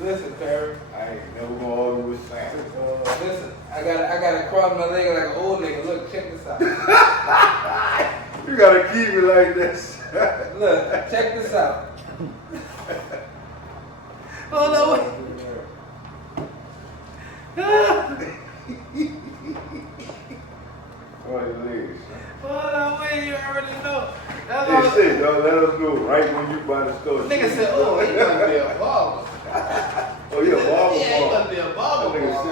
Listen, Perry. I ain't never gonna argue with Sam. Listen, I gotta cross my leg like an old nigga. Look, check this out. You gotta keep it like this. Look, check this out. Hold on, wait. Oh, your legs. Hold on, wait, you already know. That's Hey, shit, y'all, let us know right when you buy the store. Nigga said, oh, he must be a barber. Oh, you a barber? Yeah, he must be a barber. That nigga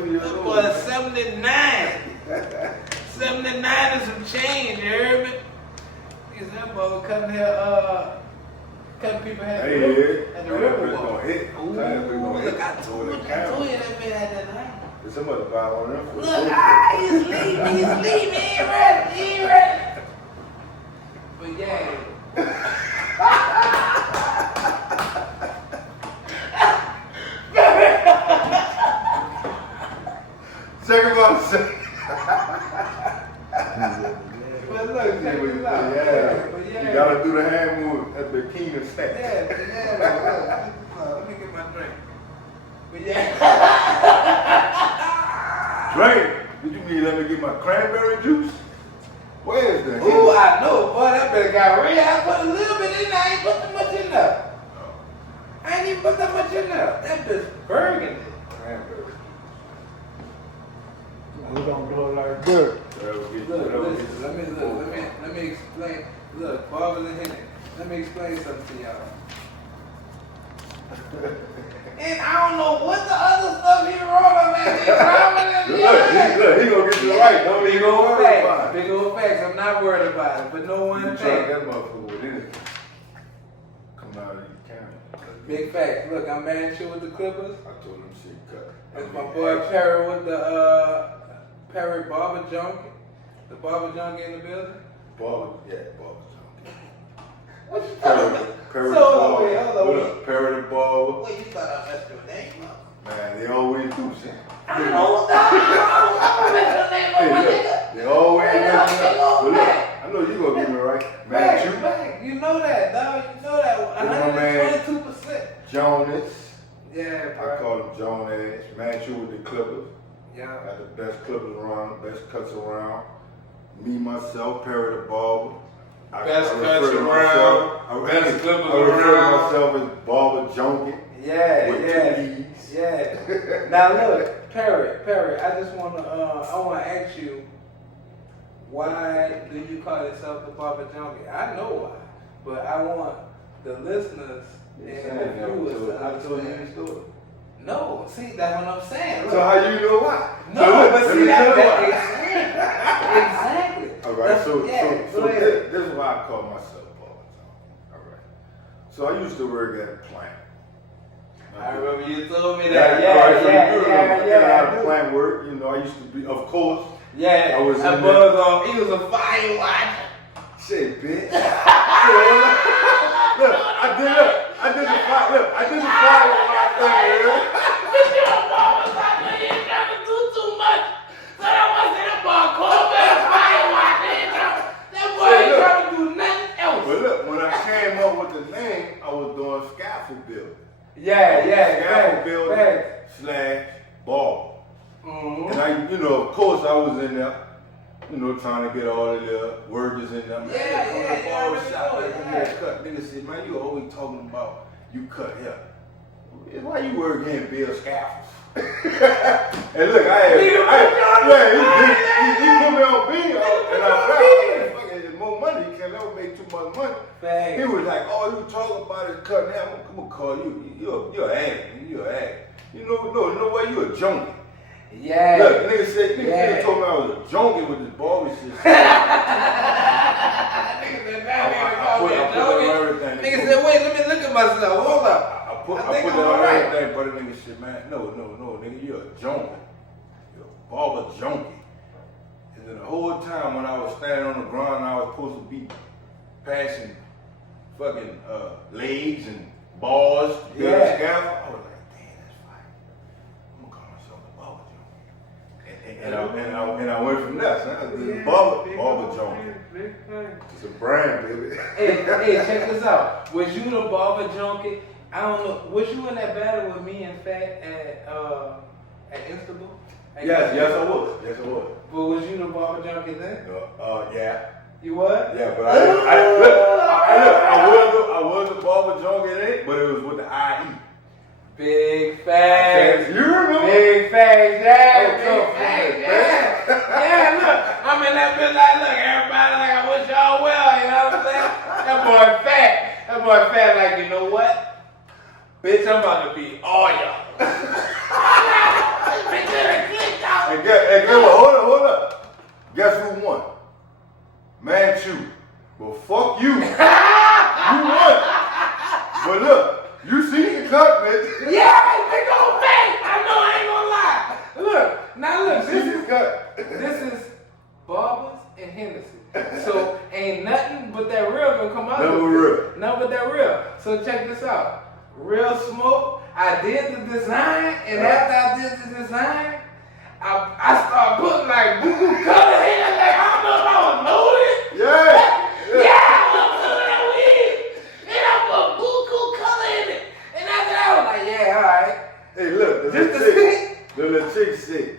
72 years That old. boy 79. 79 and some change, you heard me? Nigga, that boy was cutting hair, cutting people hair. Hey, At the river walk. gonna hit. Ooh, look, I told you that man had that night. There's somebody buy one of them. Look, he's leaving, he ain't ready. But yeah. Second one, second. But look, check this out. You gotta do the hand move at the kingdom snap. Let me get my drink. But yeah. Drink? Did you mean let me get my cranberry juice? Where is that? Ooh, I know, boy, that better got real. I put a little bit in there. I ain't put too much in there. I ain't even put that much in there. That bitch burgundy. Cranberry. We're gonna blow like dirt. Look, listen, let me explain. Look, Barbers and Henny, let me explain something to y'all. And I don't know what the other stuff he wrote on that. Look, he gonna get you right. Don't Big even old worry facts. about it. Big old facts. I'm not worried about it. But no one You thing. try that motherfucker with anything. Come out of your camera. Big facts. Look, I'm MANCHUWITHTHECLIPPERS. I told him shit cut. That's my boy Perry with the Perry Barber Junkie. The Barber Junkie in the building. Barber, yeah, Barber junkie. What you Perry So, the Barber. wait, hold on, Look, Perry the Barber. Wait, you thought I messed your name up? Man, they always do shit. I don't mess your name up, my nigga. They always Man, mess I'm it big up. old But look, man. I know you gonna get me right. Back, Man, you know that, dog. You know that. my man. 122%. Jonas. Yeah, I bro. call him Jonas. MANCHUWITHTHECLIPPERS. Yeah. Got the best clippers around, best cuts around. Me, myself, Perry the Barber. Best I cuts refer to around, myself- best clippers I refer to around. myself as Barber Junkie. Yeah, with yeah, 2 E's. yeah. Now look, Perry, I just wanna ask you, why do you call yourself the Barber Junkie? I know why, but I want the listeners and the viewers to I told you understand. the story. No, see, that's what I'm saying. So how you know why? No, So look, but let see, me tell you why. exactly. All right, so go ahead. this is why I call myself Barber Junkie. All right. So I used to work at a plant. I remember you told me Yeah, that. all right, so you do know, I did a lot I of do. plant work. You know, I used to be, of course. Yeah, I was in he was a fire watcher. Shit, bitch. Look, I did the fire thing, man. But look, when I came up with the name, I was doing scaffold building. Scaffold building / barber. And I, you know, of course I was in there, you know, trying to get all of the workers in there. Man, Yeah, come to yeah, the barber yeah, shop, yeah. let me get a cut. Nigga said, man, you always talking about you cut hair. Why you work here and build scaffolds? And look, he put me on beat, and I found fucking more money. You can never make too much money. Thanks. He was like, all you talking about is cutting hair. I'm gonna call you. You're an ass. You're an ass. You know what? You're a junkie. Yeah. Look, nigga told me I was a junkie with this barber shit. Nigga said, wait, let me look at myself. Hold up. I put I think that I'm on alright. everything, but the nigga said, man, no, nigga, you're a junkie. You're a barber junkie. And then the whole time when I was standing on the ground, I was supposed to be passing fucking legs and bars, Yeah. scaffold. I was like, damn, that's fine. I'm gonna call myself the barber junkie. And I went from there. So I was the barber junkie. It's a brand, baby. Hey, check this out. Was you the Barber Junkie I don't know. Was you in that battle with me and Fat at Instable? Yes, I was. Yes, I was. But was you the barber junkie then? Yeah. You what? Yeah, but I was a barber junkie then, but it was with the IE. Big facts. You remember? Big facts, yeah. Oh, Big facts, yeah. Yeah, look. I'm in that bitch like, look, everybody like, I wish y'all well, you know what I'm saying? That boy fat like, you know what? Bitch, I'm about to be all y'all. Hey, hold up. Guess who won? Manchu. Well, fuck you. You won. But look, you see the cut, bitch. Yeah, big old fat. I know, I ain't gonna lie. Look, now look, this is Barbers and Henny. So ain't nothing but that real gonna come out. Nothing but that real. So check this out. Real smoke. I did the design, and after I did the design, I started putting like boo-boo color in it. Like, I don't know if I was loaded. Yeah, I was putting that weed. And I put boo-boo color in it. And after that, I was like, yeah, all right. Hey, look, the little chick said,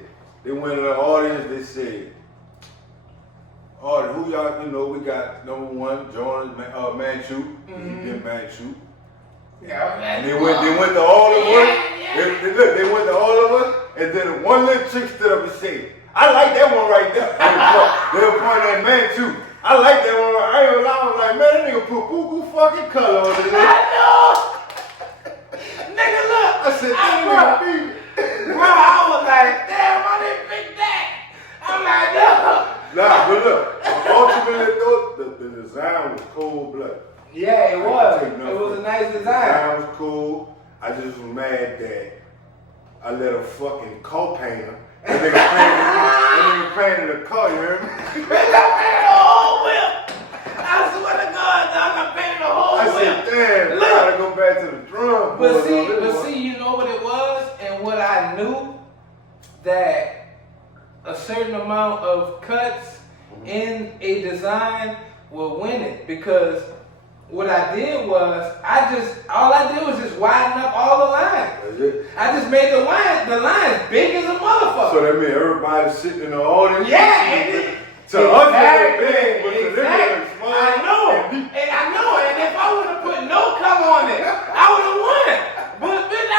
they went to the audience, they said, who y'all, we got number one, Jonas, Manchu, he did Manchu. Yeah, and they went to all of us. They went to all of us, and then one little chick stood up and said, I like that one right there. They were pointing at Manchu. I like that one. I was like, man, that nigga put boo-boo fucking color on it. I know. Nigga, look. I said, bro, I was like, damn, I didn't pick that. I'm like, no. Nah, but look, ultimately though, the design was cold-blooded. Yeah, it was. It was a nice design. The design was cool. I just was mad that I let a fucking co-painter. That nigga painted a car, you hear me? Bitch, I painted the whole whip. I swear to God, dog, I painted the whole whip. I said, damn, I gotta go back to the drum. But see, you know what it was? And what I knew? That a certain amount of cuts in a design will win it. Because what I did was, all I did was just widen up all the lines. I just made the lines big as a motherfucker. So that means everybody sitting in the audience. Yeah, to us, they're big, but to them, they're small. I know. And if I would have put no color on it, I would have won. But bitch,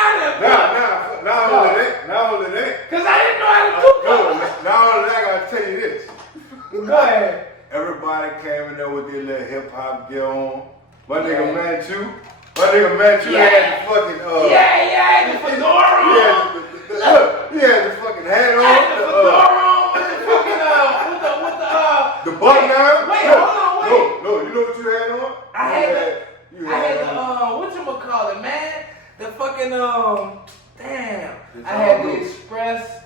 Not only that. Because I didn't know how to do color. Not only that, I gotta tell you this. Go ahead. Everybody came in there with their little hip hop gear on. My nigga Manchu had the fucking the fedora on. He had the fucking hat on. I had the fedora on with the fucking the button down. Wait, hold on, wait. No, you know what you had on? I had the whatchamacallit, man? The fucking damn. I had the express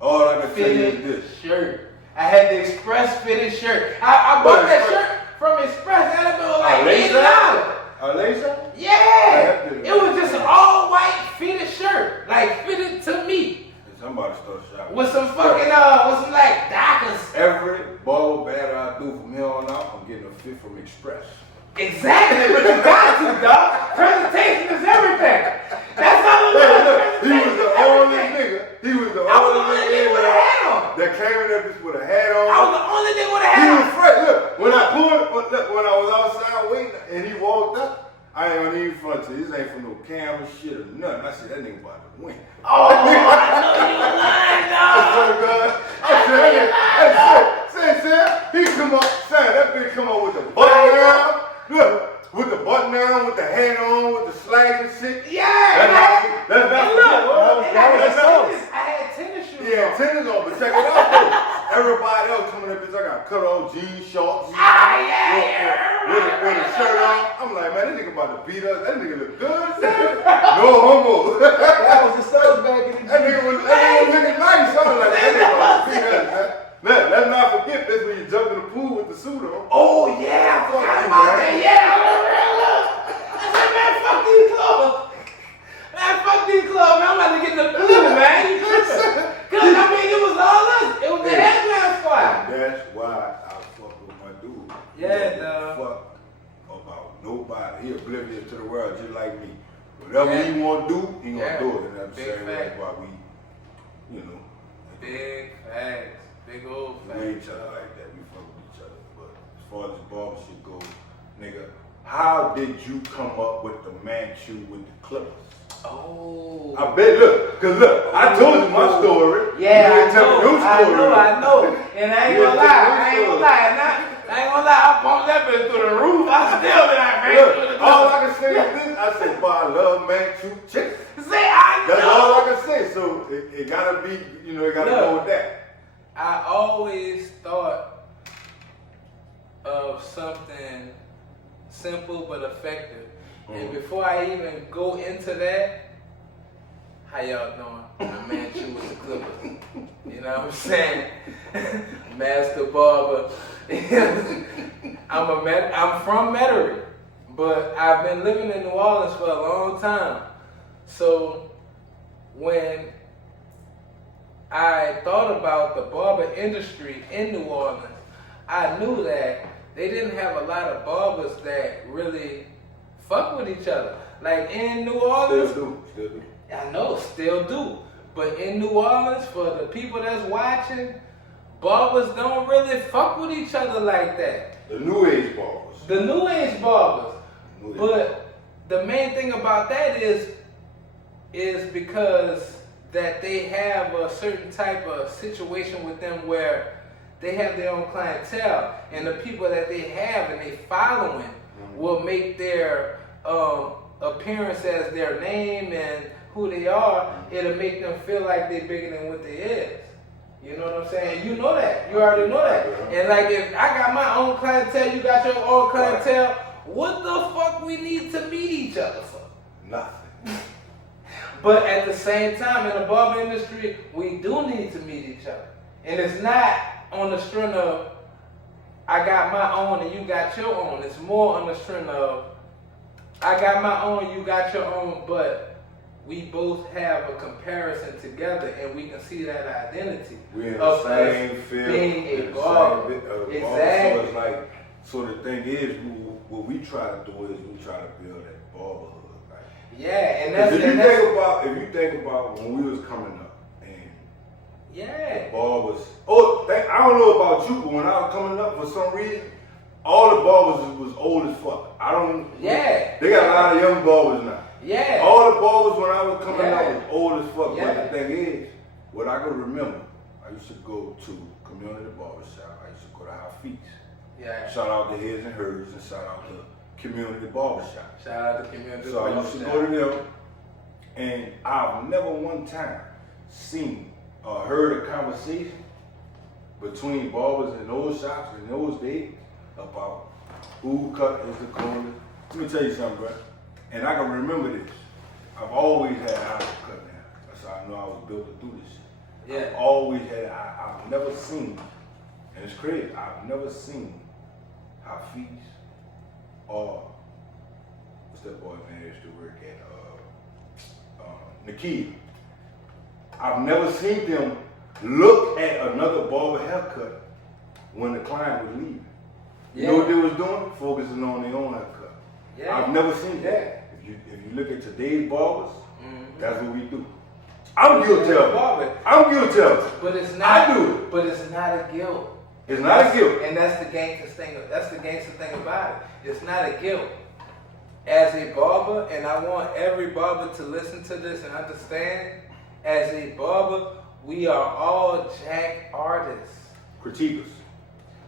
all I can tell you is this shirt. I had the express fitted shirt. I bought that shirt from Express. That was like $80. Laser? Yeah. It was just an all white fitted shirt, like fitted to me. Somebody start shopping. With some fucking with some like Dockers. Every barber battle I do from here on out, I'm getting a fit from Express. Exactly, but you got to, dog. Presentation is everything. That's how it was. He was the only nigga. I was the only nigga with a hat on. That came in there just with a hat on. I was the only nigga with a hat on. He was fresh. Look, when I was outside waiting and he walked up, I ain't gonna even front to this ain't for no camera shit or nothing. I said, that nigga about to win. Oh, I know you lying, dog. I swear to God. I said, he come up, that bitch come up with the button down. Look, with the button down, with the hat on, with the slash and shit. Yeah. That's not I had tennis shoes. Yeah, tennis on, but check it out though. Everybody else coming up, bitch, I got cut off jeans, shorts. With a shirt on. I'm like, man, this nigga about to beat us. That nigga look good. No homo. That was the stuff back in the That nigga was looking nice. I was like, that nigga about to beat us, man. Let's not forget this when you jump in the pool with the suit on. Oh yeah, I forgot about that. Yeah, I said, man, fuck these clothes. Man, fuck these clothes, man. I'm about to get in the pool, man. You tripping? Cause I mean, it was all us. It was the headline squad. That's why I fuck with my dude. Yeah, dog. Fuck about nobody. He oblivious to the world just like me. Whatever he want to do, he gonna do it. And that's the Big same way fact. why we, you know. Big facts. Big old facts. We each other like that. We fuck with each other. But as far as the barber shit goes, nigga, how did you come up with the Manchu with the clippers? Oh. I bet, look, I told you my story. Yeah, you didn't tell me your story. I know. And I ain't gonna lie. I bumped that bitch through the roof. I still been like, man. Look, all I can say is this. I said, boy, I love Manchu chicken. Say, I know. That's all I can say. So it gotta be, you know, it gotta go with that. I always thought of something simple but effective. And before I even go into that, how y'all doing? I'm Manchu with the Clippers. You know what I'm saying? Master Barber. I'm from Metairie, but I've been living in New Orleans for a long time. So when I thought about the barber industry in New Orleans, I knew that they didn't have a lot of barbers that really fuck with each other. Like in New Orleans, Still do. I know, still do. But in New Orleans, for the people that's watching, barbers don't really fuck with each other like that. The new age barbers. The new age barbers. But the main thing about that is because that they have a certain type of situation with them where they have their own clientele, and the people that they have and they following will make their appearance as their name and who they are. It'll make them feel like they're bigger than what they is. You know what I'm saying? You know that. You already know that. And like if I got my own clientele, you got your own clientele, what the fuck we need to meet each other for? Nothing. But at the same time, in the barber industry, we do need to meet each other. And it's not on the string of, I got my own and you got your own. It's more on the string of, I got my own, you got your own, but we both have a comparison together and we can see that identity. We're in of the same field. being a barber. Exactly. So it's like, so the thing is, what we try to do is we try to build that barberhood, right? Yeah, and that's if you think about when we was coming up and the barbers. I don't know about you, but when I was coming up, for some reason, all the barbers was old as fuck. They got a lot of young barbers now. Yeah. All the barbers when I was coming up was old as fuck. But the thing is, what I can remember, I used to go to community barbershop. I used to go to Hafiz. Yeah. Shout out to His and Hers and shout out to community barbershop. Shout out to community barbershop. So I used to go to them, and I've never one time seen or heard a conversation between barbers in those shops in those days about who cut is the coolest. Let me tell you something, bro. And I can remember this. I've always had eyes to cut now. That's how I know I was built to do this shit. Yeah. I've always had, I've never seen, and it's crazy, I've never seen Hafiz or, what's that boy man that used to work at, Nikki. I've never seen them look at another barber haircut when the client was leaving. You know what they was doing? Focusing on their own haircut. Yeah. I've never seen that. If you look at today's barbers, that's what we do. I'm guilty of it. I'm guilty of it. But it's not. I do it. But it's not a guilt. It's not a guilt. And that's the gangster thing. That's the gangster thing about it. It's not a guilt. As a barber, and I want every barber to listen to this and understand, as a barber, we are all jack artists. Critiquers.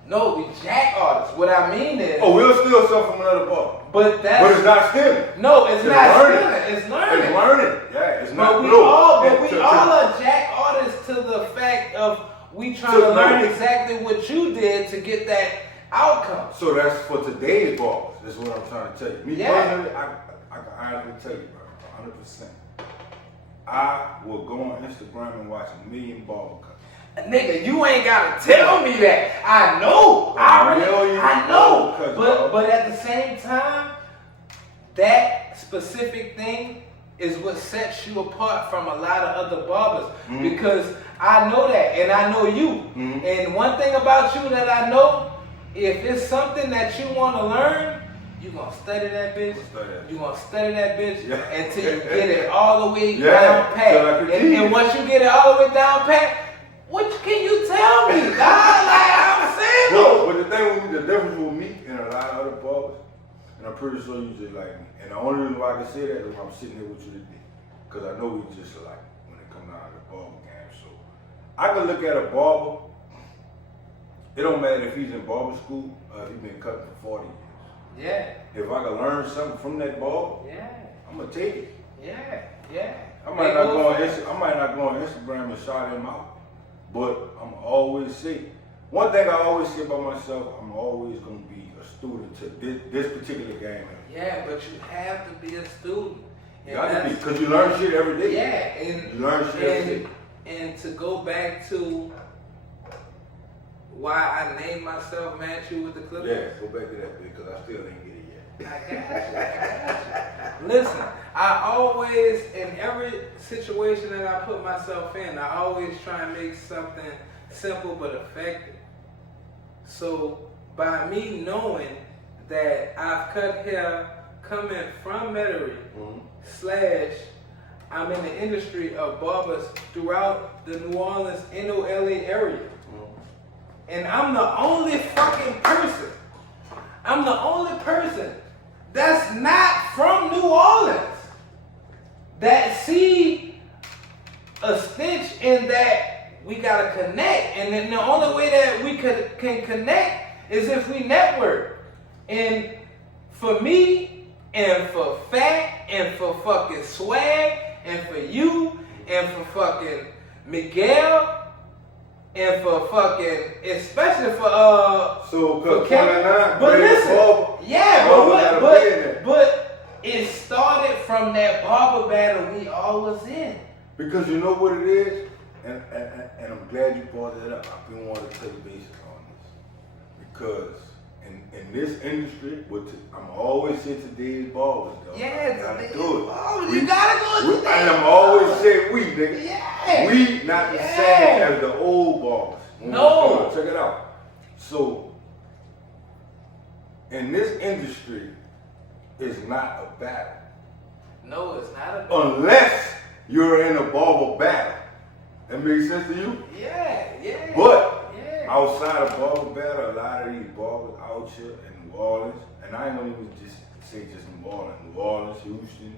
No, we jack artists. What I mean is... Oh, we'll steal stuff from another barber. But it's not stealing. No, it's not stealing. It's learning. It's learning. Yeah, it's not. We all are jack artists to the fact of we trying to learn exactly what you did to get that outcome. So that's for today's barbers. That's what I'm trying to tell you. Me personally, I can honestly tell you, bro, 100%. I will go on Instagram and watch 1 million barber cuts. Nigga, you ain't gotta tell me that. I know. I know. But at the same time, that specific thing is what sets you apart from a lot of other barbers. Because I know that and I know you. And one thing about you that I know, if it's something that you want to learn, You gonna study that bitch. You gonna study that bitch Yeah. until you get it all the way down pat. And once you get it all the way down pat, what can you tell me, dog? Like I'm saying. But the thing, the difference with me and a lot of other barbers, and I'm pretty sure you just like me. And the only reason why I can say that is when I'm sitting here with you today, because I know we just alike when it comes down to the barber game. So I can look at a barber. It don't matter if he's in barber school or if he's been cutting for 40 years. Yeah. If I can learn something from that barber, I'm gonna take it. Yeah. I might not go on Instagram and shout him out, but I'm always say one thing. I always say about myself: I'm always gonna be a student to this particular game. Yeah, but you have to be a student. You got to be, because you learn shit every day. Yeah, and you learn shit every day. And to go back to why I named myself Manchu with the Clippers. Yeah, go back to that bit because I still didn't get it yet. I got you. Listen, I always, in every situation that I put myself in, I always try and make something simple but effective. So by me knowing that I've cut hair coming from Metairie, / I'm in the industry of barbers throughout the New Orleans, NOLA area. And I'm the only fucking person. I'm the only person that's not from New Orleans that see a stitch in that we gotta connect. And then the only way that we can connect is if we network. And for me, and for Fat, and for fucking Swag, and for you, and for fucking Miguel, and for fucking, especially for Kevin. But listen, but it started from that barber battle we all was in. Because you know what it is, and I'm glad you brought that up. I've been wanting to touch bases on this because in this industry, I'm always saying today's barbers, though. Yeah, gotta do it. You gotta do it today. And I'm always saying we, nigga. Yeah. We not the same as the old barbers. No. Check it out. So, in this industry, it's not a battle. No, it's not a battle. Unless you're in a barber battle. That makes sense to you? Yeah. But outside of barber battle, a lot of these barbers out here in New Orleans, and I ain't gonna even just say just New Orleans, Houston,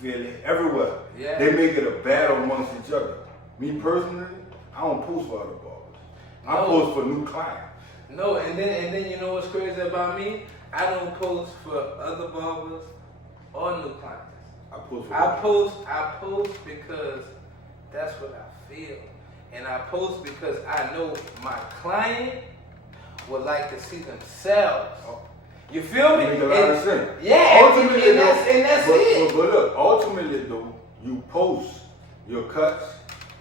Philly, everywhere. Yeah. They make it a battle amongst each other. Me personally, I don't post for other barbers. I post for new clients. No, and then you know what's crazy about me? I don't post for other barbers or new clients. I post because that's what I feel. And I post because I know my client would like to see themselves. You feel me? Make a lot of sense. Yeah, and that's it. But look, ultimately though, you post your cuts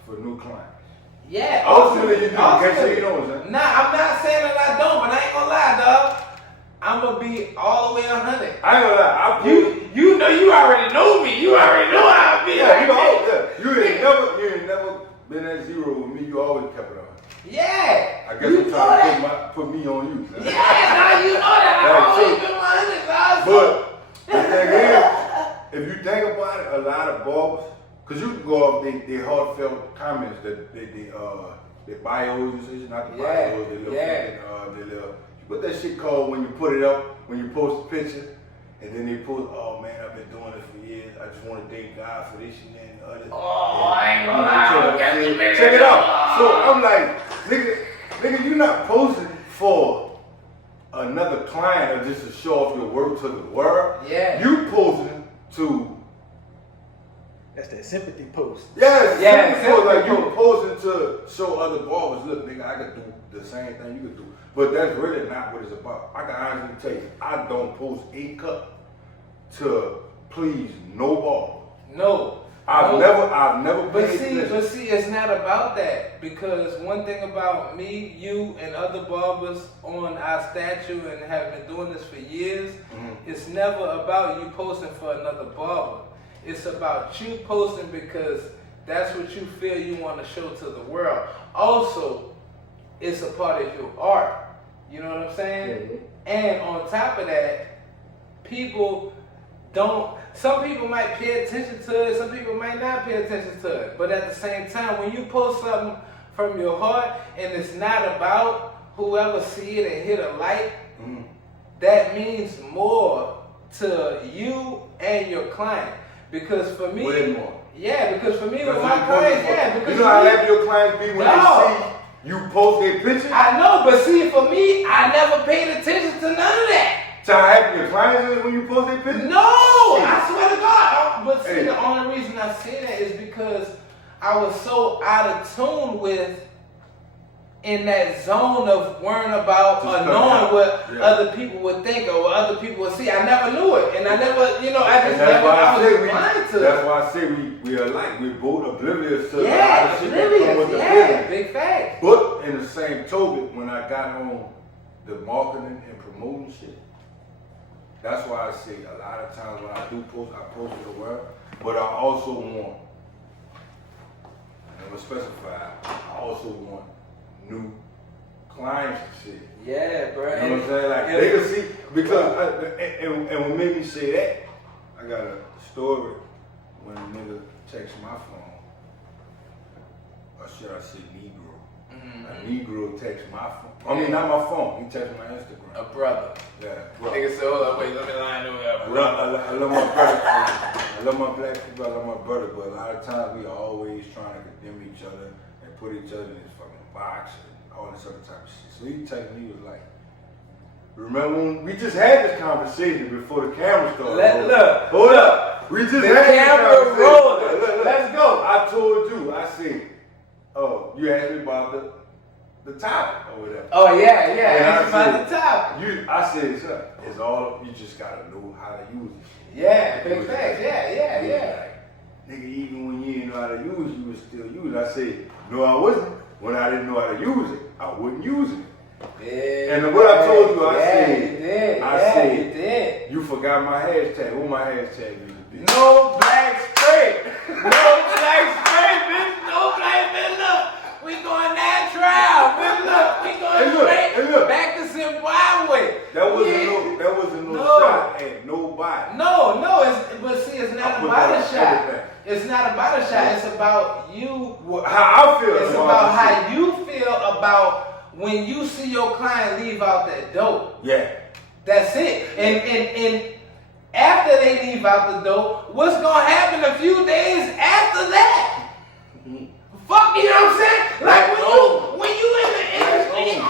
for new clients. Yeah. Ultimately you do. Can't say you don't, huh? Nah, I'm not saying that I don't, but I ain't gonna lie, dog. I'm gonna be all the way 100. I ain't gonna lie. You know, you already know me. You already know how I be. You ain't never been at zero with me. You always kept it on. Yeah. I guess I'm trying to put me on you. Son. Yeah, nah, you know that. I've always been 100, dog. But the thing is, if you think about it, a lot of barbers, because you can go off their heartfelt comments, their bios and shit, not the bios, their little, what that shit called when you put it up, when you post a picture, and then they post, oh man, I've been doing this for years, I just want to thank God for this and that and the other. Oh, I ain't gonna lie. Check it out. So I'm like, nigga, you not posting for another client or just to show off your work to the world. Yeah. You posting to. That's that sympathy post. Yes, yeah. So like you posting to show other barbers, look, nigga, I can do the same thing you can do. But that's really not what it's about. I can honestly tell you, I don't post a cut to please no barber. No. I've never But see, it's not about that, because one thing about me, you, and other barbers on our statue and have been doing this for years, it's never about you posting for another barber. It's about you posting because that's what you feel you want to show to the world. Also, it's a part of your art. You know what I'm saying? And on top of that, people don't. Some people might pay attention to it. Some people might not pay attention to it. But at the same time, when you post something from your heart and it's not about whoever see it and hit a like, that means more to you and your client. Because for me, way more. Yeah, because for me with my clients, because you know how happy your clients be when they see you post their picture? I know, but see, for me, I never paid attention to none of that. So how happy your clients is when you post their picture? No, I swear to God. But see, the only reason I say that is because I was so out of tune with, in that zone of worrying about or knowing what other people would think or what other people would see. I never knew it. And I never, I just never, I was blind to it. That's why I say we are alike. We're both oblivious to yeah, the shit that come with the business. Big fact. But in the same token, when I got on the marketing and promoting shit, that's why I say a lot of times when I do post, I post to the world, but I also want, and I'm gonna specify, I also want new clients and shit. Yeah, bro. You know what I'm saying? Like they can see, because and what made me say that, I got a story when a nigga texts my phone, or should I say Negro? A Negro texts my phone. I mean, not my phone. He texts my Instagram. A brother. Yeah. Nigga said, hold on, wait, let me line up. I love my brother. I love my black people. I love my brother. But a lot of times we are always trying to condemn each other and put each other in this fucking box and all this other type of shit. So he texted me, he was like, remember when we just had this conversation before the camera started? Hold up. We just had this camera rolling. Let's go. I told you. I said, oh, you asked me about the topic or whatever. Oh yeah. And About the topic. I said, son, it's all, you just gotta know how to use it. Yeah, big facts. Yeah. Nigga, even when you didn't know how to use it, you would still use it. I said, no, I wasn't. When I didn't know how to use it, I wouldn't use it. Yeah, and what I told you, I said, you forgot my hashtag. What my hashtag used to be? No black spray. No black spray, bitch. No black, bitch. Look, we going natural. Bitch, look, we going straight back to Zimbabwe. That wasn't no shot at nobody. No, but see, it's not about a shot. It's not about a shot. It's about you. How I feel. It's about how you feel about when you see your client leave out that door. Yeah. That's it. And after they leave out the door, what's gonna happen a few days after that? Fuck, you know what I'm saying? Like when you in the industry,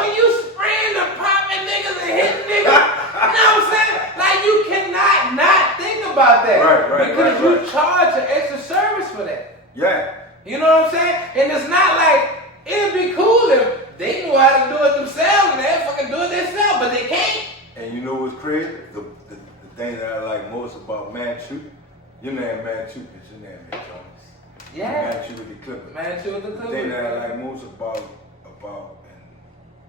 when you spraying and popping niggas and hitting niggas, you know what I'm saying? Like you cannot not think about that. Right. Because you charge an extra service for that. Yeah. You know what I'm saying? And it's not like, it'd be cool if they knew how to do it themselves and they fucking do it themselves, but they can't. And you know what's crazy? The thing that I like most about Manchu, your name Manchu, it's your name, Jones. Yeah. MANCHUWITHTHECLIPPERS. MANCHUWITHTHECLIPPERS. The thing that I like most about, and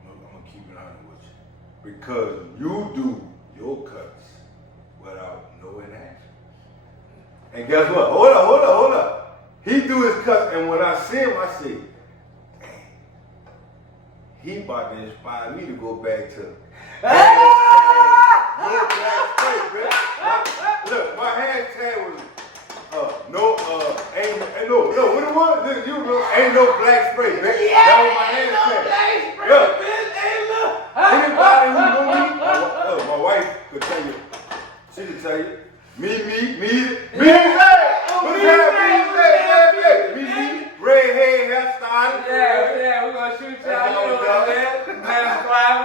I'm gonna keep it honest with you, because you do your cuts without no enhancement. And guess what? Hold up. He do his cuts, and when I see him, I say, he about to inspire me to go back to look, my hashtag was what it was? You know, ain't no black spray, bitch. Yeah, that was my hashtag. No black spray, bitch. Hey, look. Anybody who know me, my wife could tell you. She could tell you. Me. Red hair, hairstyle. Yeah, we're gonna shoot y'all. You know what I'm saying?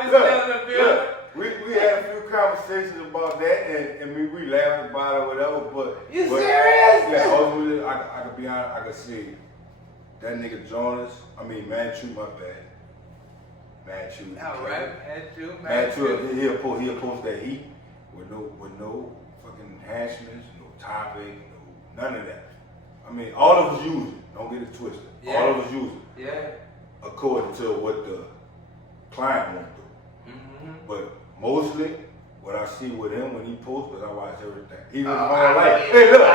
We still in the building. We had a few conversations about that, and we laughed about it, whatever. But you serious? Yeah, ultimately, I could be honest. I could see that nigga Jonas. I mean, Manchu, my bad. Manchu. All right, Manchu. He'll post that heat with no fucking enhancements, no topic, none of that. I mean, all of us use it. Don't get it twisted. Yeah. All of us use it. Yeah. According to what the client wants to do. Mm-hmm. But mostly, what I see with him when he posts, because I watch everything. Even if I don't like it. Hey, look.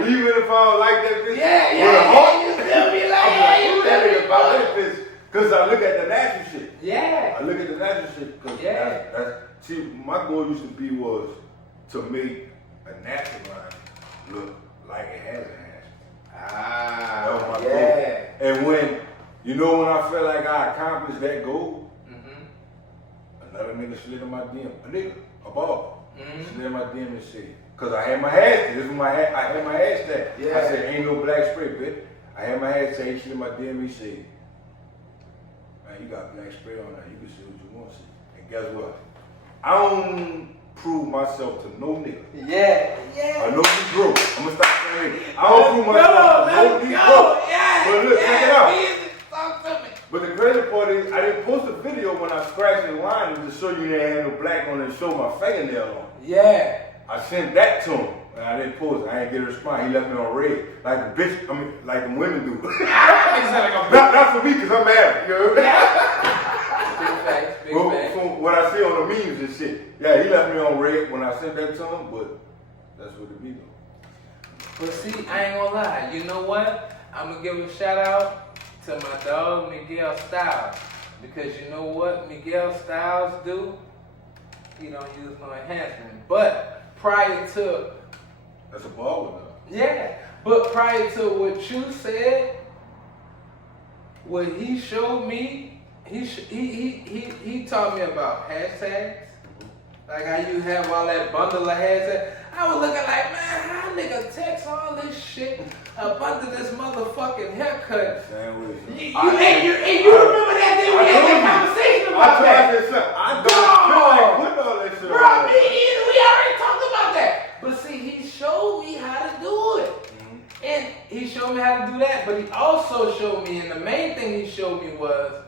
Even if I don't like that bitch. Yeah. You still be like, you tell me about that bitch. Cause I look at the natural shit. Yeah. I look at the natural shit. Cause see, my goal used to be was to make a natural line look like it has a hash. That was my goal. And when I felt like I accomplished that goal, another nigga slid in my DM. A barber. Slid in my DM and said, cause I had my hashtag. This was I had my hashtag. I said, ain't no black spray, bitch. I had my hashtag. He slid in my DM. He said, man, you got black spray on there. You can see what you want to see. And guess what? I don't prove myself to no nigga. Yeah. I know you broke. I'm gonna stop saying it. I don't prove myself to no nigga. But look, check it out. But the crazy part is, I didn't post a video when I scratched the line to show you they had no black on it and show my fingernail on. Yeah. I sent that to him, and I didn't post it. I didn't get a response. He left me on red, like the bitch. Like the women do. Not for me, cause I'm married. You know what I mean? Big facts. From what I see on the memes and shit. Yeah, he left me on red when I sent that to him, but that's what it be though. But see, I ain't gonna lie. You know what? I'm gonna give a shout out to my dog Miguel Styles, because you know what Miguel Styles do? He don't use no enhancement. But prior to that's a ball with but prior to what you said, what he showed me, he taught me about hashtags. Like how you have all that bundle of hashtags. I was looking like, man, how nigga text all this shit up under this motherfucking haircut? Sandwich. You remember that day we had that conversation about that? I don't feel like putting all that shit Bro, on. me either. We already talked about that. But see, he showed me how to do it. And he showed me how to do that, but he also showed me, and the main thing he showed me was,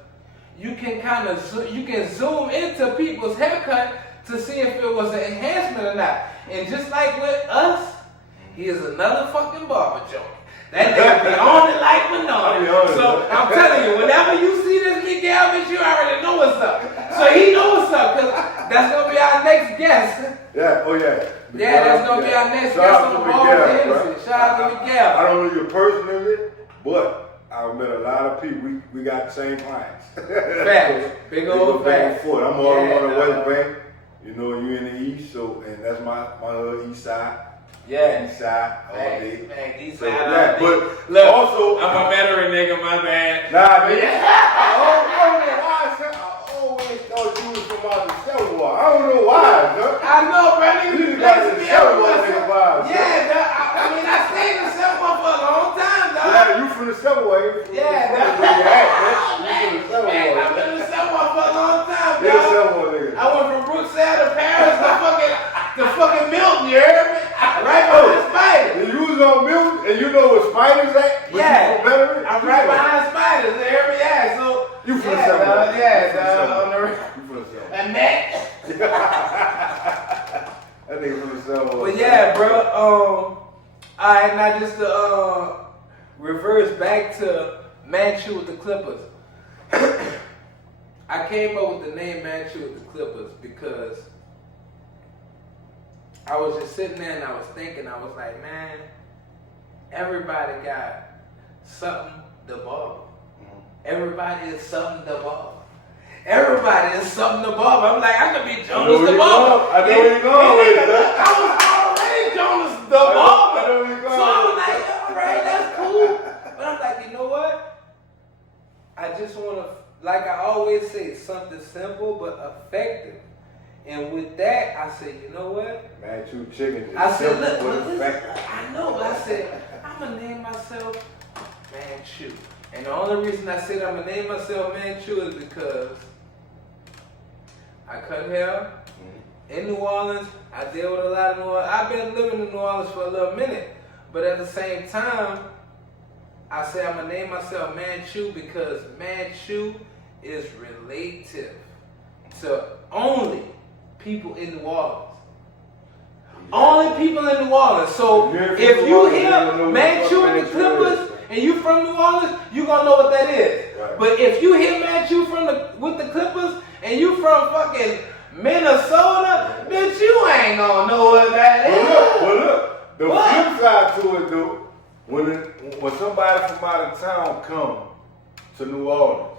you can zoom into people's haircut to see if it was an enhancement or not. And just like with us, he is another fucking barber joke. That nigga be on it like Manolo. So I'm telling you, whenever you see this Miguel bitch, you already know what's up. So he knows what's up, because that's going to be our next guest. Yeah, That's going to be our next guest on the Barbers. Shout out to Miguel. I don't know you personally, but I've met a lot of people. We got the same clients. Facts. Big old facts. I'm all on the West Bank. You in the East, so and that's my East side. Yeah. East side all day. East so, side. But look, also, I'm a veteran nigga. My bad. Nah, nigga. I don't know why I always thought you was from out of Selma. I don't know why. I know, bro. You got the Selma nigga vibe. Yeah, I mean, I stayed in Selma for a long time, dog. Yeah, you from the Selma, ain't you? Yeah, you from the Selma. I've been in Selma for a long time, dog. Yeah, Selma nigga. I went from Bruxelles to Paris to fucking Milton, you heard me? Right behind Spiders. And you was on Milton, and you know where Spiders at? But yeah. You from Veteran? I'm right behind Spiders, you heard me? Yeah, so. You from the Selma. Yeah, you from the Selma. And that. That nigga from the Selma. But yeah, bro, alright, now just to reverse back to MANCHUWITHTHECLIPPERS. I came up with the name MANCHUWITHTHECLIPPERS because I was just sitting there and I was thinking, I was like, man, everybody got something to barber. Everybody is something to barber. Everybody is something to barber. I'm like, I could be Jonas the barber. I know where you're going with that. I was already Jonas the barber. So I was like, all right, that's cool. But I'm like, you know what? I just want to, like I always say, something simple but effective. And with that, I said, you know what? Manchu chicken. I said, look, listen, I know, but I said, I'm going to name myself Manchu. And the only reason I said I'm going to name myself Manchu is because I cut hair in New Orleans. I deal with a lot of New Orleans. I've been living in New Orleans for a little minute. But at the same time, I say I'm going to name myself Manchu because Manchu is relative to only people in New Orleans. Only people in New Orleans. So if you hear MANCHUWITHTHECLIPPERS and you from New Orleans, you gonna know what that is. Right. But if you hear Manchu with the Clippers and you from fucking Minnesota, bitch, you ain't gonna know what that is. Well, look. The flip side to it, though, when somebody from out of town come to New Orleans,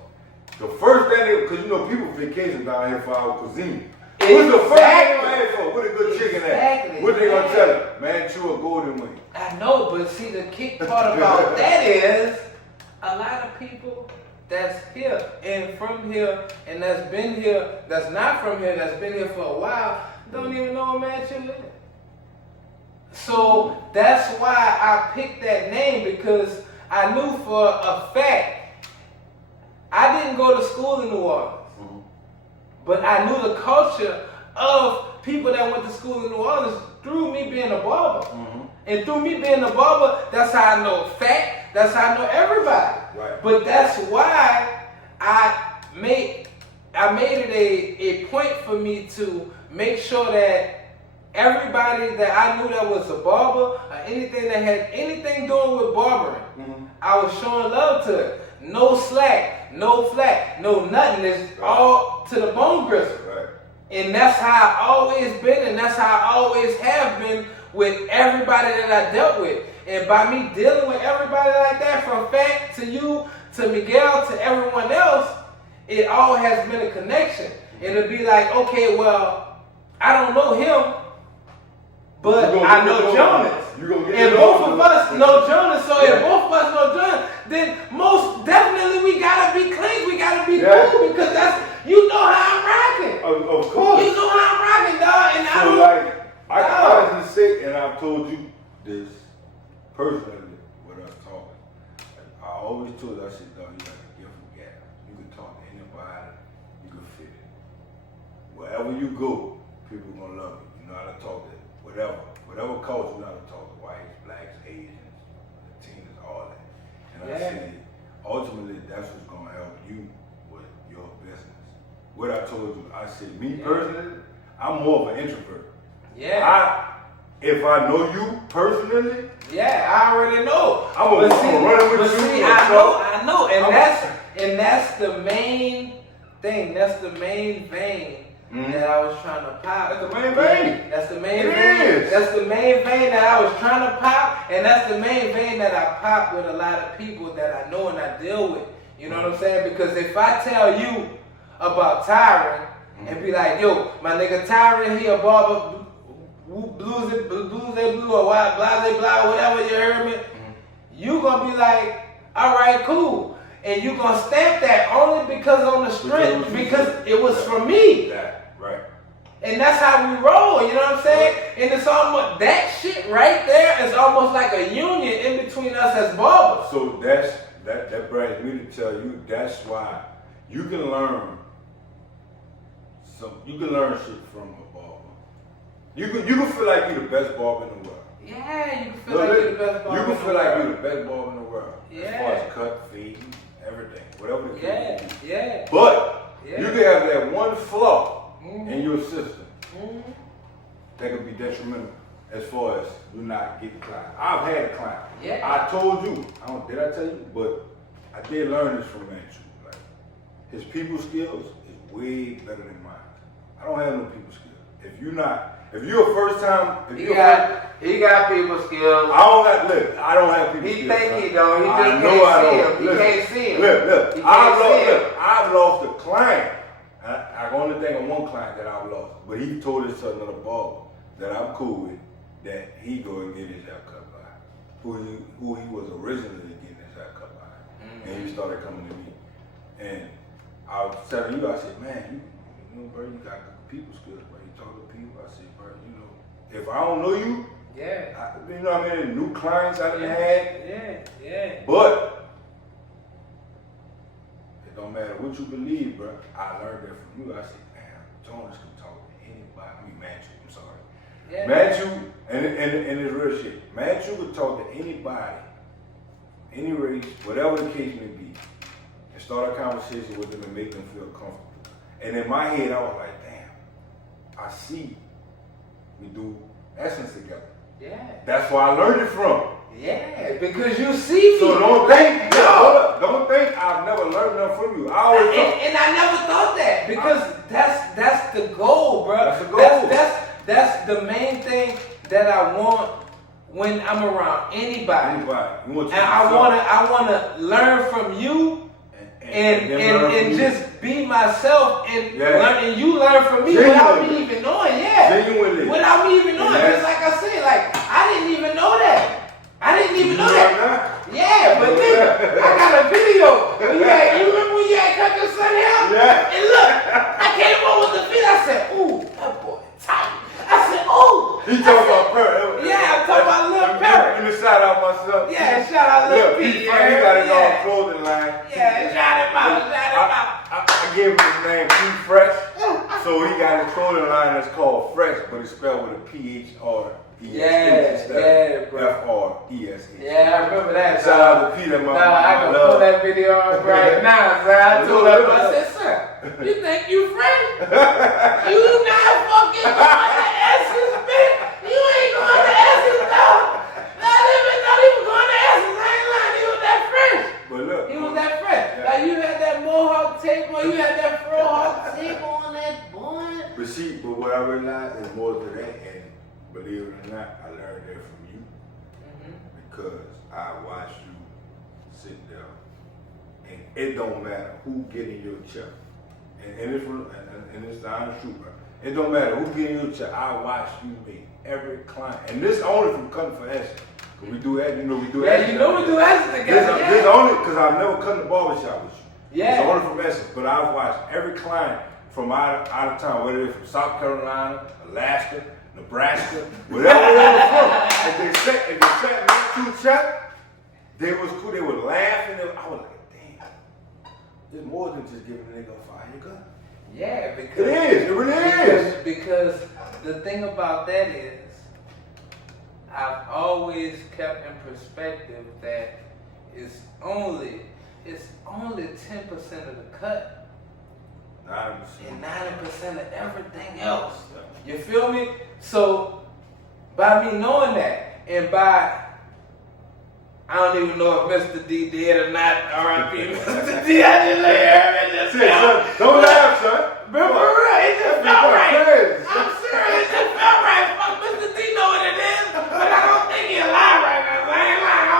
The first thing, because you know people vacation down here for our cuisine. What's the first thing they gonna ask for? What a good chicken at? What they gonna tell you? Manchu or golden wing? I know, but see the kick part about that is a lot of people that's here and from here and that's been here, that's not from here, that's been here for a while, don't even know what Manchu is. So that's why I picked that name, because I knew for a fact I didn't go to school in New Orleans. But I knew the culture of people that went to school in New Orleans through me being a barber. And through me being a barber, that's how I know fact, that's how I know everybody. Right. But that's why I made it a point for me to make sure that everybody that I knew that was a barber or anything that had anything doing with barbering, I was showing love to it. No slack, no flack, no nothing. It's all to the bone gristle. Right. And that's how I always been, and that's how I always have been with everybody that I dealt with. And by me dealing with everybody like that, from Fact to you, to Miguel, to everyone else, it all has been a connection. It'll be like, okay, well, I don't know him, but I know Jonas. And both of us know Jonas, so if both of us know Jonas, then most definitely we gotta be clean, we gotta be cool, because that's, you know how I'm rocking. Of course. You know how I'm rocking, dog. And so I can honestly say, and I've told you this personally with us talking. I always told you, I said, dog, you got a gift of gab. You can talk to anybody, you can fit it. Wherever you go, people are gonna love you. You know how to talk to whatever culture, you know how to talk to whites, blacks, Asians, Latinos, all that. And I said, ultimately, that's what's gonna help you with your business. What I told you, I said, me personally, I'm more of an introvert. If I know you personally, I already know. I'm gonna run with you. See, I know, and that's the main thing. That's the main vein that I was trying to pop. That's the main vein. That's the main vein. That's the main vein that I was trying to pop, and that's the main vein that I pop with a lot of people that I know and I deal with. You know what I'm saying? Because if I tell you about Tyron and be like, yo, my nigga Tyron, he a barber, blues it blue or white, blase blah, whatever, you heard me, you gonna be like, all right, cool. And you gonna stamp that only because on the strength, because it was from me. Right. And that's how we roll, you know what I'm saying? And it's almost, that shit right there is almost like a union in between us as barbers. So that brings me to tell you, that's why you can learn shit from a barber. You can feel like you're the best barber in the world. Yeah, you can feel like you're the best barber. You can feel like you're the best barber in the world. Yeah. As far as cut, fade, everything, whatever the case may be. Yeah. But you can have that one flaw in your system that could be detrimental as far as you not getting clients. I've had a client. I told you. Did I tell you? But I did learn this from Manchu. Like, his people skills is way better than mine. I don't have no people skills. If you're a first time, he got people skills. I don't have people skills. He think he don't. He just can't see him. Look. I've lost a client. I can only think of one client that I've lost. But he told us to another barber that I'm cool with, that he go and get his hair cut by. Who he was originally getting his hair cut by. And he started coming to me. And I was telling you, I said, man, you know, bro, you got people skills, bro. You talk to people. I said, bro, you know, if I don't know you, you know what I mean, new clients I done had. But it don't matter what you believe, bro. I learned that from you. I said, damn, Jonas can talk to anybody. I mean, Manchu, I'm sorry. Manchu, and it's real shit. Manchu would talk to anybody, any race, whatever the case may be, and start a conversation with them and make them feel comfortable. And in my head, I was like, damn, I see we do essence together. That's where I learned it from. Because you see me. So don't think I've never learned nothing from you. I always and I never thought that, because that's the goal, bro. That's the goal. That's the main thing that I want when I'm around anybody. And I wanna learn from you and just be myself and learn, and you learn from me without me even knowing. Genuinely. Without me even knowing. Just like I said, like I didn't even know that. Yeah, but nigga, I got a video. You remember when you had cut your son out? Yeah. And look, I came up with the video. I said, ooh, that boy tight. I said, ooh. He talking about Perry. Yeah, I'm talking about Lil Perry. Let me shout out myself. Yeah, shout out Lil P. He got his own clothing line. Yeah, shout him out. I gave him his name P Fresh, so he got his clothing line that's called Fresh, but it's spelled with a PHR. Yeah, bro. F-R-E-S-H. Yeah, I remember that. Shout out to Peter, my I can pull that video up right now, son. I told him, I said, son, you think you friend? You not fucking going to Essence, man. You ain't going to Essence, though. Not even going to Essence. I ain't lying. He was that fresh. But look. He was that fresh. Yeah. Like, you had that mohawk tape on, you had that frohawk tape on that boy. But what I realized is more to that, and believe it or not, I learned that from you because I watched you sit there, and it don't matter who getting your check, and it's the honest truth, bro. It don't matter who getting your check. I watched you make every client, and this only from cutting for Essence. Cause we do that, we do that. Yeah, you know we do Essence together. This only because I've never cut in the barbershop with you. Yeah, it's only from Essence, but I've watched every client from out of town, whether it's from South Carolina, Alaska, Nebraska, whatever they were from. If they sat next to each other, they was cool. They were laughing. I was like, damn, it's more than just giving a nigga a fire gun. Yeah, because it is. It really is. Because the thing about that is, I've always kept in perspective that it's only 10% of the cut. 90%. And 90% of everything else. You feel me? So, by me knowing that, and by, I don't even know if Mr. D did or not, R.I.P. Mr. D, I just lay here and just felt. Don't laugh, son. But for real, it just felt right. I'm serious, it just felt right. Fuck, Mr. D know what it is, but I don't think he alive right now. I ain't lying,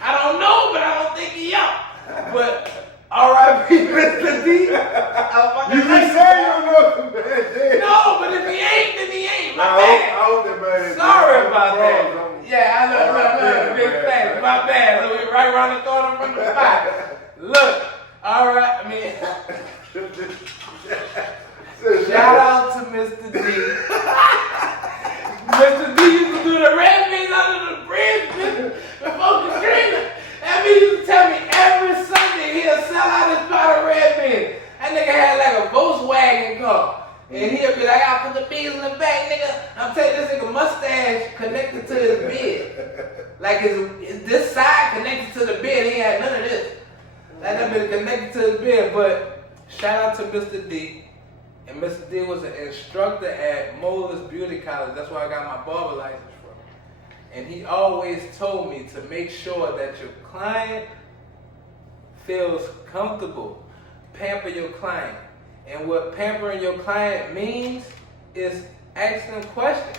I don't know, but I don't think he out. But, R.I.P. Mr. D. You can say you don't know, man. No, but if he ain't, then he ain't. My bad. I hope that man is sorry about that. Yeah, I look, big things. My bad. So we right around the corner from the spot. Look, all right, I mean, shout out to Mr. D. Mr. D used to do the red beans under the bridge before Katrina. That mean, he used to tell me every Sunday he'll sell out his pot of red beans. That nigga had like a Volkswagen car. And he'll be like, I'll put the beans in the back, nigga. I'm telling you, this nigga mustache connected to his beard. Like this side connected to the beard. He had none of this. Like that been connected to his beard. But shout out to Mr. D. And Mr. D was an instructor at Moelis Beauty College. That's where I got my barber license from. And he always told me to make sure that your client feels comfortable. Pamper your client. And what pampering your client means is ask them questions.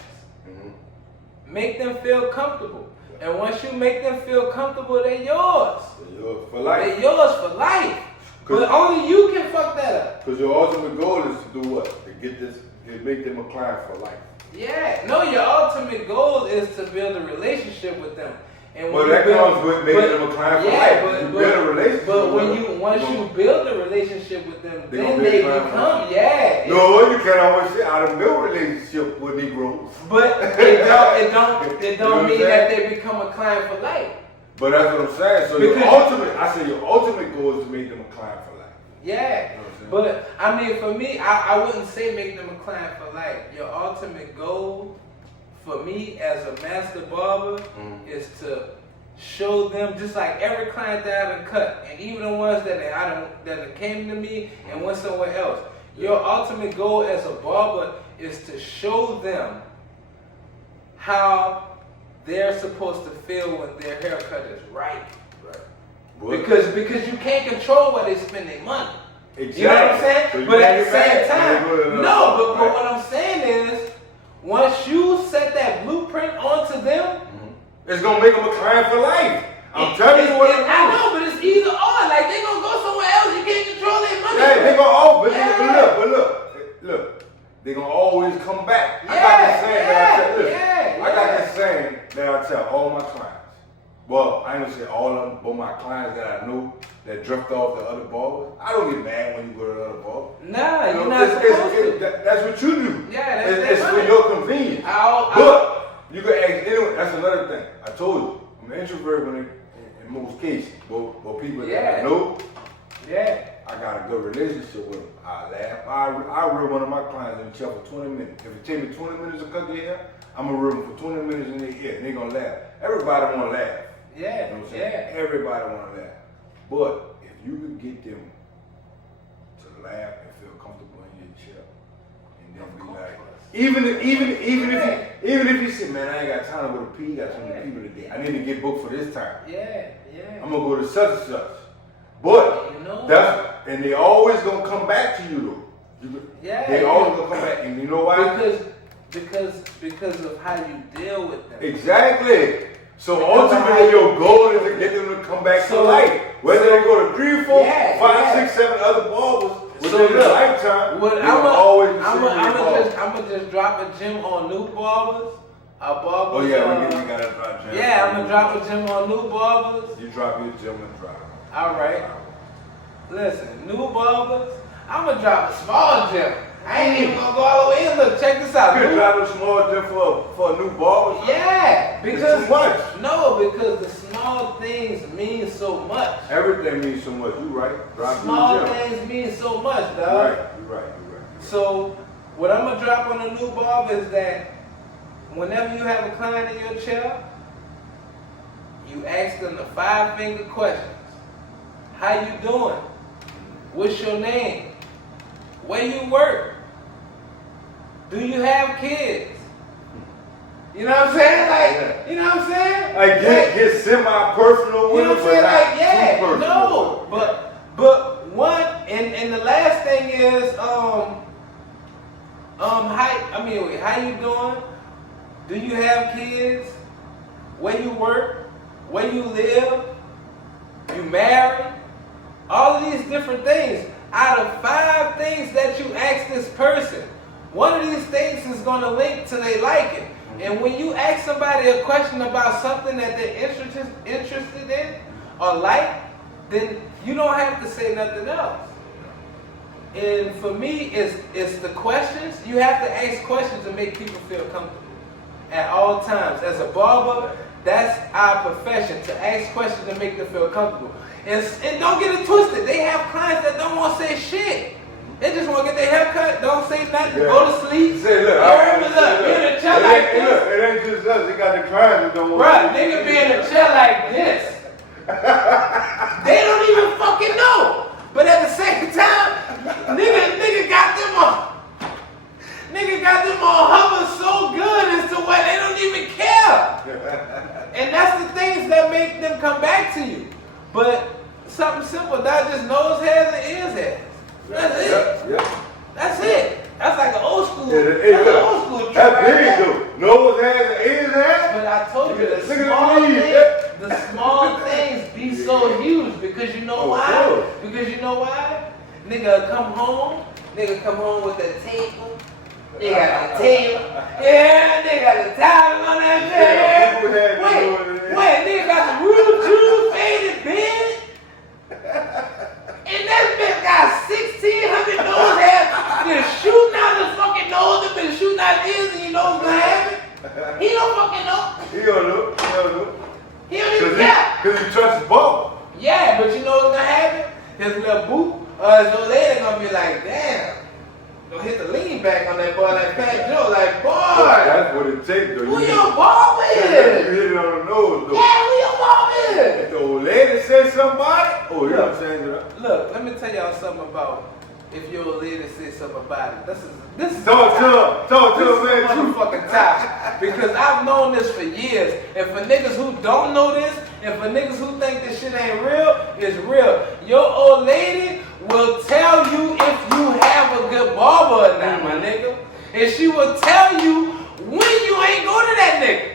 Make them feel comfortable. And once you make them feel comfortable, they're yours. They're yours for life. They're yours for life. But only you can fuck that up. Because your ultimate goal is to do what? To make them a client for life. Yeah. No, your ultimate goal is to build a relationship with them. And well, that comes with making them a client for life. You build a relationship. But once you build a relationship with them, then they become, No, you can't always say I don't build a relationship with Negroes. But it don't mean that they become a client for life. But that's what I'm saying. So your ultimate goal is to make them a client for life. Yeah. You know but I mean, for me, I wouldn't say make them a client for life. Your ultimate goal for me as a master barber is to show them, just like every client that I done cut, and even the ones that came to me and went somewhere else. Your ultimate goal as a barber is to show them how they're supposed to feel when their haircut is right. Because you can't control where they spend their money. Exactly. You know what I'm saying? So but at the same time, but what I'm saying is, once you set that blueprint onto them, it's gonna make them a client for life. I'm telling you what it is. I know, but it's either or. Like they gonna go somewhere else look. They gonna always come back. I got this saying that I tell all my clients. Well, I ain't gonna say all of them, but my clients that I know that drift off the other barbers. I don't get mad when you go to the other barber. Nah, you're not supposed to. That's what you do. Yeah, it's for your convenience. But you can ask anyone. That's another thing. I told you, I'm an introvert in most cases, but people that I know. Yeah. I got a good relationship with them. I laugh. I reel one of my clients in the chair for 20 minutes. If it takes me 20 minutes to cut their hair, I'm going to reel them for 20 minutes in their ear, and they're going to laugh. Everybody want to laugh. Yeah. You know what I'm saying? Everybody want to laugh. But if you can get them to laugh and feel comfortable in your chair, and then be like, even if you say, man, I ain't got time to go to pee, got too many people today. I need to get booked for this time. Yeah. I'm going to go to such and such. But and they always gonna come back to you though. They always gonna come back, and you know why? Because of how you deal with them. Exactly. So ultimately, your goal is to get them to come back to life. Whether they go to 3, 4, 5, 6, 7 other barbers within their lifetime, I'm gonna just drop a gem on new barbers. Barbers. Oh yeah, we gotta drop gems. Yeah, I'm gonna drop a gem on new barbers. You drop your gem and drop. All right. Listen, new barbers. I'm gonna drop a small gem. I ain't even gonna go all the way in. Look, check this out. You drop a small gem for a new barber? Yeah, because it's too much. No, because the small things mean so much. Everything means so much. You right? Drop small things mean so much, dog. You're right. So what I'm gonna drop on a new barber is that whenever you have a client in your chair, you ask them the 5-finger questions. How you doing? What's your name? Where you work? Do you have kids? You know what I'm saying? You know what I'm saying? Like get semi-personal with it, but not too personal. No, but one and the last thing is how you doing? Do you have kids? Where you work? Where you live? You married? All of these different things. Out of 5 things that you ask this person, one of these things is going to link to they liking. And when you ask somebody a question about something that they're interested in or like, then you don't have to say nothing else. And for me, it's the questions. You have to ask questions to make people feel comfortable at all times. As a barber, that's our profession, to ask questions to make them feel comfortable. And don't get it twisted. They have clients that don't want to say shit. They just want to get their hair cut, don't say nothing, go to sleep. Say, look, be in a chair like this. Look, it ain't just us. They got the clients that don't want to say nigga be in a chair like this. They don't even fucking know. But at the same time, nigga got them on hover so good as to where they don't even care. And that's the things that make them come back to you. But something simple, not just nose hairs and ears hairs. That's it. That's it. That's like an old school. That's big though. Nose hairs and ears hairs. But I told you the small things be so huge because you know why? Because you know why? Nigga come home with the table. They got the table. Yeah, they got the towel on that bed. Wait, nigga got the real Jew faded bed. And that bitch got 1,600 nose hairs. Been shooting out his fucking nose and been shooting out his ears, and you know what's gonna happen? He don't fucking know. He don't know. He don't even care. Because he trusts his ball. Yeah, but you know what's gonna happen? His little boot or his old lady gonna be like, damn. Don't hit the lean back on that boy, that fat Joe, like, boy. That's what it takes, though. Who your barber is? You hit it on the nose, though. Yeah, who your barber is? If the old lady says somebody, you know what I'm saying? Look, let me tell y'all something about if your old lady says something about it. This is talk to him, man. Motherfucking topic. Because I've known this for years. And for niggas who don't know this, and for niggas who think this shit ain't real, it's real. Your old lady will tell you if you have a good barber or not, my nigga. And she will tell you when you ain't go to that nigga.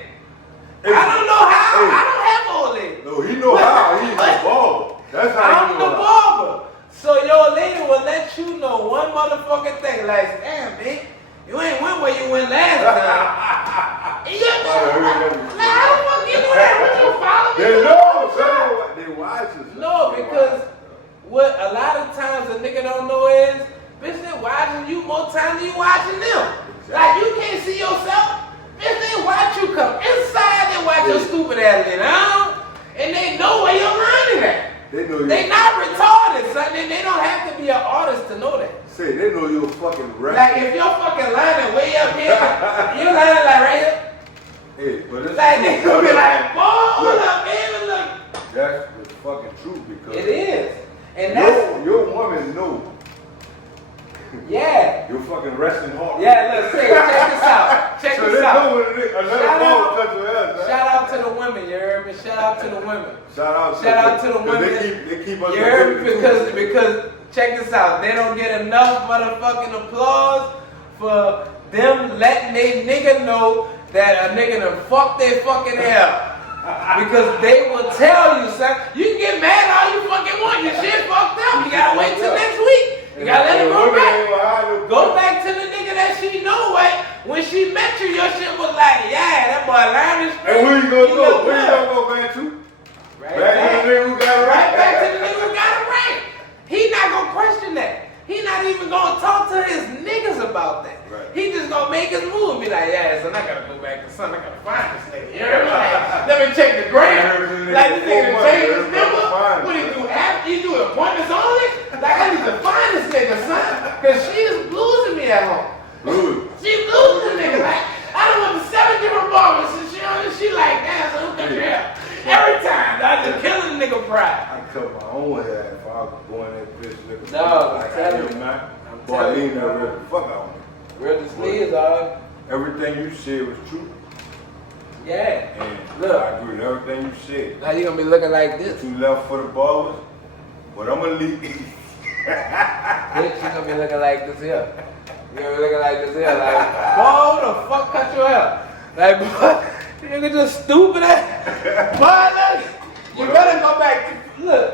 I don't know how. I don't have an old lady. No, he know how. He's the barber. That's how I'm the barber. So your lady will let you know settling down, and they know where your line is at. They not retarded, son. They don't have to be an artist to know that. Say, they know you're fucking right. Like, if your fucking line is way up here, your line is like right here. Hey, but it's like, they gonna be like, boy, hold up, baby, look. That's the fucking truth because it is. And that's your woman knows. Yeah. You're fucking resting hard. Yeah, look, check this out. Check so this out. Shout out to the women, you heard me? Shout out to the women. Shout out to the women. They keep us. You heard me? Because check this out. They don't get enough motherfucking applause for them letting they nigga know that a nigga done fucked their fucking hair. Because they will tell you, son, you can get mad all you fucking want. Your shit fucked up. You gotta wait till next week. You gotta let it go back. Go back to the nigga that she know what. When she met you, your shit was like, yeah, that boy line is straight. And where you gonna go? Where you gonna go, man, to? Right back to the nigga who got it right. Right back to the nigga who got it right. He not gonna question that. He not even gonna talk to his niggas about that. Right. He just gonna make his move and be like, yeah, son, I gotta go back to son. I gotta find this nigga. You heard me? Like, let me check the gram. Like, this nigga change his number. What do you do? After you do appointments only? Like, I need to find this nigga, son. Because she is losing me at home. She losing nigga. Like, I done went to 7 different barbers and she like, damn, so who cut your hair? Every time. I just killing the nigga pride. I cut my own hair if I was going that bitch nigga. No, like I'm telling you, man. Boy, I leave that real fuck out of me. Real the sleeves, dog. Everything you said was true. Yeah. And look, I agree with everything you said. Now you gonna be looking like this. You left for the barbers, but I'm gonna leave. Bitch, you gonna be looking like this here. You gonna be looking like this here. Like, boy, who the fuck cut your hair? Like, boy, you nigga just stupid ass. Boy, you better go back to, look,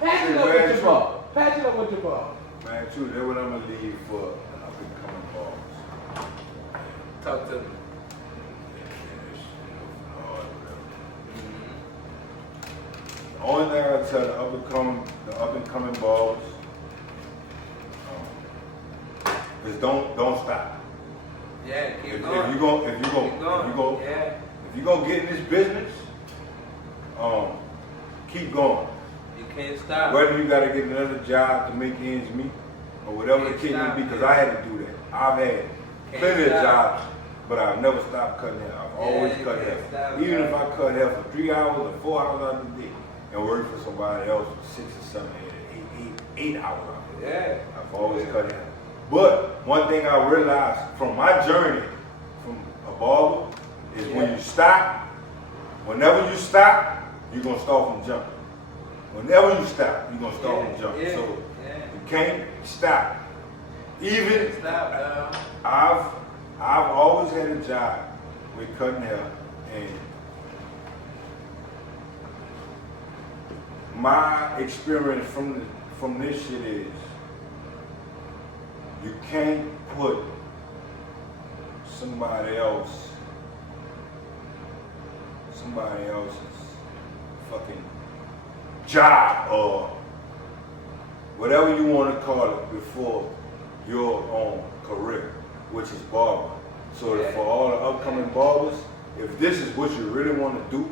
patch it up with your ball. Patch it up with your ball. Man, true, that's what I'm gonna leave for an up and coming barbers. Talk to me. The only thing I tell the up and coming barbers is don't stop. Yeah, keep going. If you gonna get in this business, keep going. You can't stop. Whether you gotta get another job to make ends meet or whatever the case may be, because I had to do that. I've had plenty of jobs, but I've never stopped cutting hair. I've always cut hair. Even if I cut hair for 3 hours or 4 hours out of the day and work for somebody else for 6 or 7, 8 hours out of the day. Yeah. I've always cut hair. But one thing I realized from my journey from a barber is when you stop, whenever you stop, you're gonna start from jumping. Whenever you stop, you're gonna start from jumping. So you can't stop. Even I've always had a job with cutting hair, and my experience from this shit is you can't put somebody else's fucking job or whatever you want to call it before your own career, which is barber. So for all the upcoming barbers, if this is what you really want to do,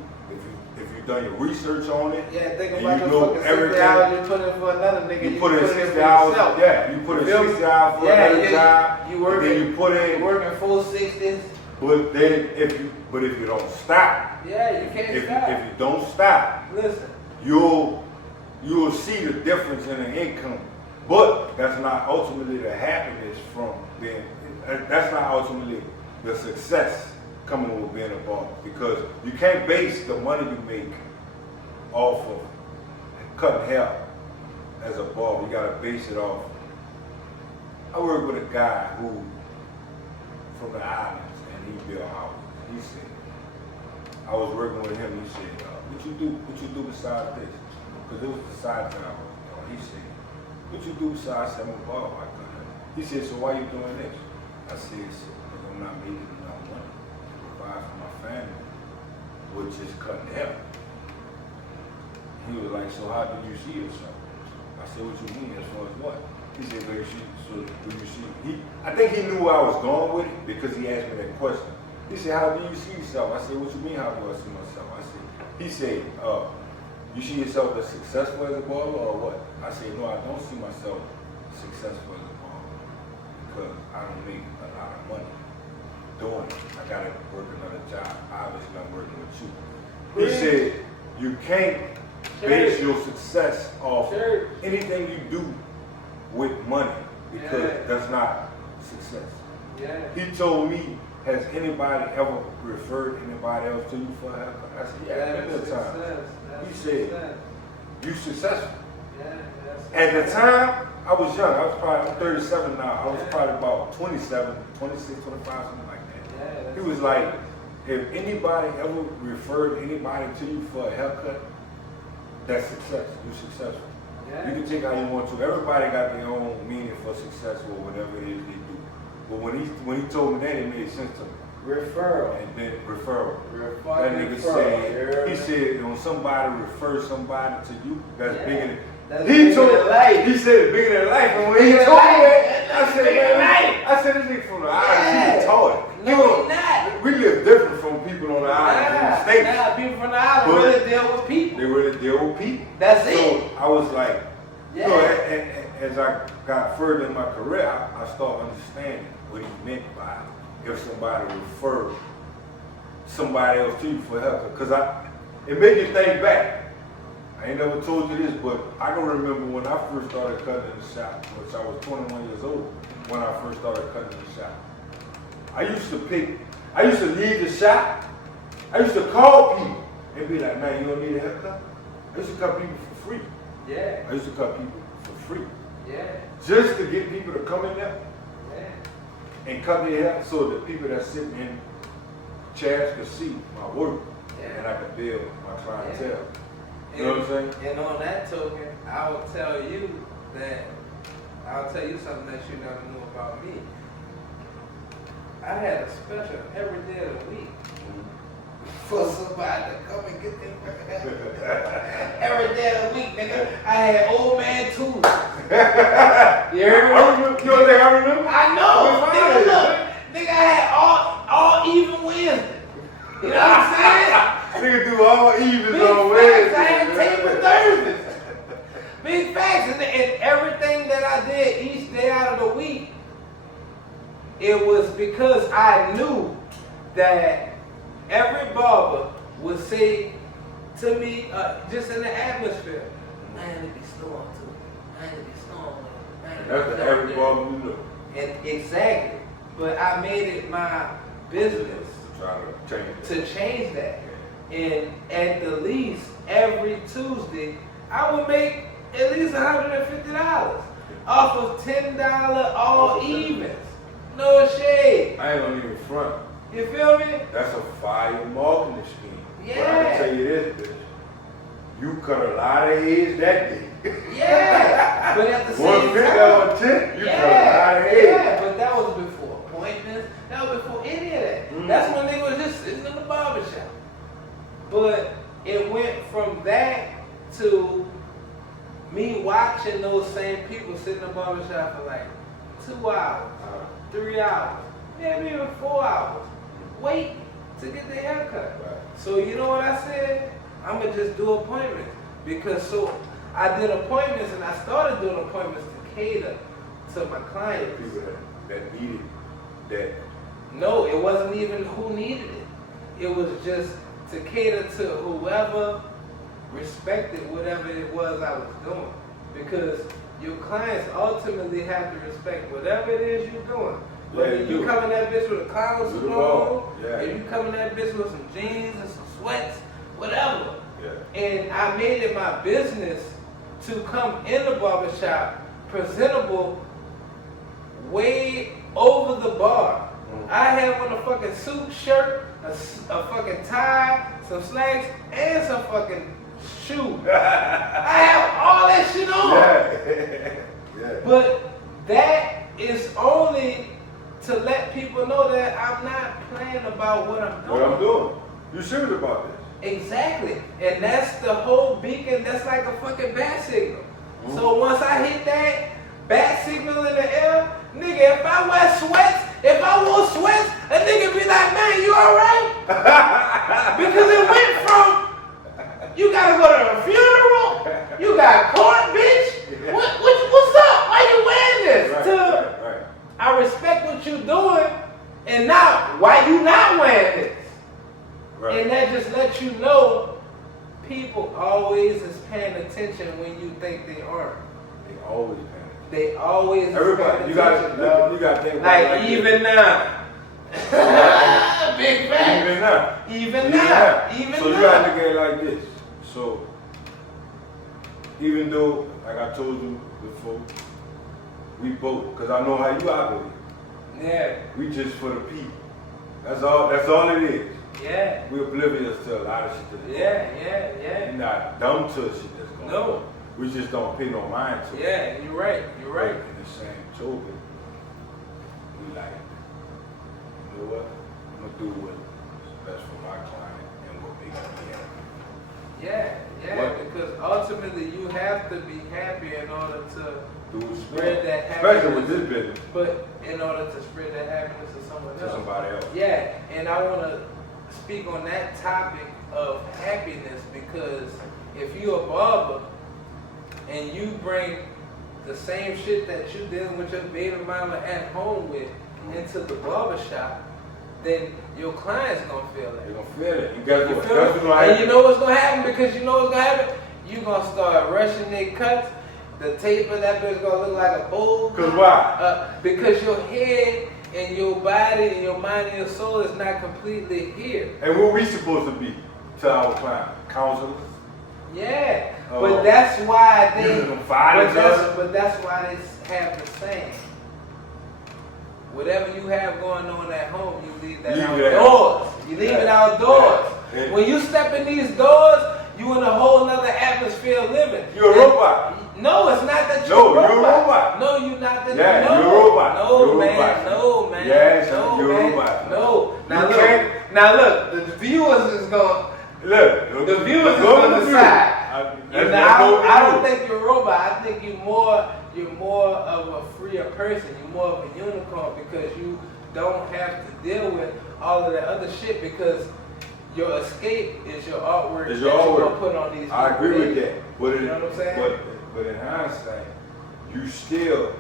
if you've done your research on it, think and about you know everything, you put in for another nigga. You put in 60 hours. Yeah, you put in 60 hours for another job. You working. Then you put in working full 60s. But then if you don't stop, you can't stop. If you don't stop, listen, you'll see the difference in the income. But that's not ultimately the happiness from being. That's not ultimately the success coming with being a barber, because you can't base the money you make off of cutting hair as a barber. You gotta base it off. I work with a guy who from the islands, and he built houses. He said, I was working with him. He said, what you do besides this? Because it was the side job. He said, what you do besides selling barber? I cut hair. He said, so why you doing this? I said, because I'm not making enough money to provide for my family, which is cutting hair. He was like, so how did you see yourself? I said, what you mean, as far as what? He said, well, so do you see? I think he knew where I was going with it because he asked me that question. He said, how do you see yourself? I said, what you mean, how do I see myself? I said, He said, you see yourself as successful as a barber or what? I said, no, I don't see myself successful as a barber because I don't make a lot of money doing it. I gotta work another job. Obviously, I'm working with you. He said, you can't base your success off anything you do with money because that's not success. Yeah. He told me, has anybody ever referred anybody else to you for a haircut? I said, yeah, plenty of times. He said, you successful. At the time, I was young. I'm 37 now. I was probably about 27, 26, 25, something like that. He was like, if anybody ever referred anybody to you for a haircut, that's success. You're successful. You can take how you want to. Everybody got their own meaning for success or whatever it is they do. But when he told me that, it made sense to me. Referral. And then referral. That nigga said, he said when somebody refers somebody to you, that's bigger than he told life. He said it's bigger than life. And when he told me that, I said, this nigga from the island, he taught it. No, he's not. We live different from people on the island in the States. Nah, people from the island really deal with people. They really deal with people. That's it. So I was like, you know, as I got further in my career, I started understanding what he meant by if somebody referred somebody else to you for help. Because it made you think back. I ain't never told you this, but I can remember when I first started cutting in the shop, which I was 21 years old when I first started cutting in the shop. I used to leave the shop, I used to call people and be like, man, you don't need a haircut? I used to cut people for free. Yeah. I used to cut people for free. Yeah. Just to get people to come in there and cut their hair so that people that sitting in chairs could see my work and I could build my clientele. You know what I'm saying? And on that token, I'll tell you something that you never knew about me. I had a special every day of the week for somebody to come and get them every day of the week, nigga. I had old man tools. You heard me? You don't think I remember? I know. Nigga, look. Nigga, I had all even Wednesday. You know what I'm saying? Nigga do all evens Big on facts. Wednesday. I had table Thursdays. Big facts. And everything that I did each day out of the week, it was because I knew that every barber would say to me, just in the atmosphere, man, it be snowing too. Man, it be snowing. That's the every barber we know. And exactly. But I made it my business to change that. And at the least, every Tuesday, I would make at least $150 off of $10 all evens. No shade. I ain't gonna even front. You feel me? That's a fire marketing scheme. Yeah. But I can tell you this, bitch. You cut a lot of heads that day. Yeah. But at the same time. $150 tip, you cut a lot of heads. Yeah, but that was before appointments. That was before any of that. That's when they was just sitting in the barbershop. But it went from that to me watching those same people sit in the barbershop for like 2 hours, 3 hours, maybe even 4 hours, waiting to get their haircut. Right. So you know what I said? I'm gonna just do appointments because I did appointments and I started doing appointments to cater to my clients. People that needed that. No, it wasn't even who needed it. It was just to cater to whoever respected whatever it was I was doing. Because your clients ultimately have to respect whatever it is you're doing. Whether you come in that bitch with a clown suit on, if you come in that bitch with some jeans and some sweats, whatever. Yeah. And I made it my business to come in the barbershop presentable way over the bar. I had on a fucking suit shirt, a fucking tie, some slacks, and some fucking shoes. I have all that shit on. Yeah. But that is only to let people know that I'm not playing about what I'm doing. What I'm doing. You serious about this? Exactly. And that's the whole beacon. That's like a fucking bat signal. So once I hit that bat signal in the air, nigga, if I wear sweats, if I wore sweats, a nigga be like, man, you alright? Because it went from You gotta go to a funeral? You got court, bitch? What's up? Why you wearing this? Right. I respect what you're doing, and now, why you not wearing this? Right. And that just lets you know people always is paying attention when you think they aren't. They always paying attention. They always everybody, you gotta think about it like even now. Big fact. Even now. So you gotta look at it like this. So even though, like I told you before, we both, because I know how you operate. Yeah. We just for the people. That's all it is. Yeah. We're oblivious to a lot of shit that's going on. We're not dumb to shit that's going on. We just don't pay no mind to it. Yeah, you're right. But in the same token, we like, you know what? I'm gonna do what's best for my client and what makes me happy. Yeah, because ultimately you have to be happy in order to spread that happiness. Especially with this business. But in order to spread that happiness to someone else. To somebody else. Yeah, and I want to speak on that topic of happiness, because if you're a barber and you bring the same shit that you dealing with your baby mama at home with into the barber shop, then your client's gonna feel that. They're gonna feel it. You guys you feel it? And you know what's gonna happen, because you know what's gonna happen? You're gonna start rushing their cuts. The tape of that bitch gonna look like a bowl. Cause why? Because your head and your body and your mind and your soul is not completely here. And what we supposed to be to our client? Counselors? Yeah. But that's why they but that's why they have the saying. Whatever you have going on at home, you leave that outdoors. You leave it outdoors. Yeah. When you step in these doors, you in a whole nother atmosphere of living. You're a robot. No, it's not that you're a robot. No, you're not that. Yeah, no. You're a robot. No, you're man. Robot. No, man. Yes, no, you're man. a robot. No. Now look, the viewers is going. Look, the viewers is going to decide. I don't think you're a robot. I think you're more of a freer person. You're more of a unicorn, because you don't have to deal with all of that other shit, because your escape is your artwork that you're going to put on these. I agree with that. But you know what I'm saying? But in hindsight, you still,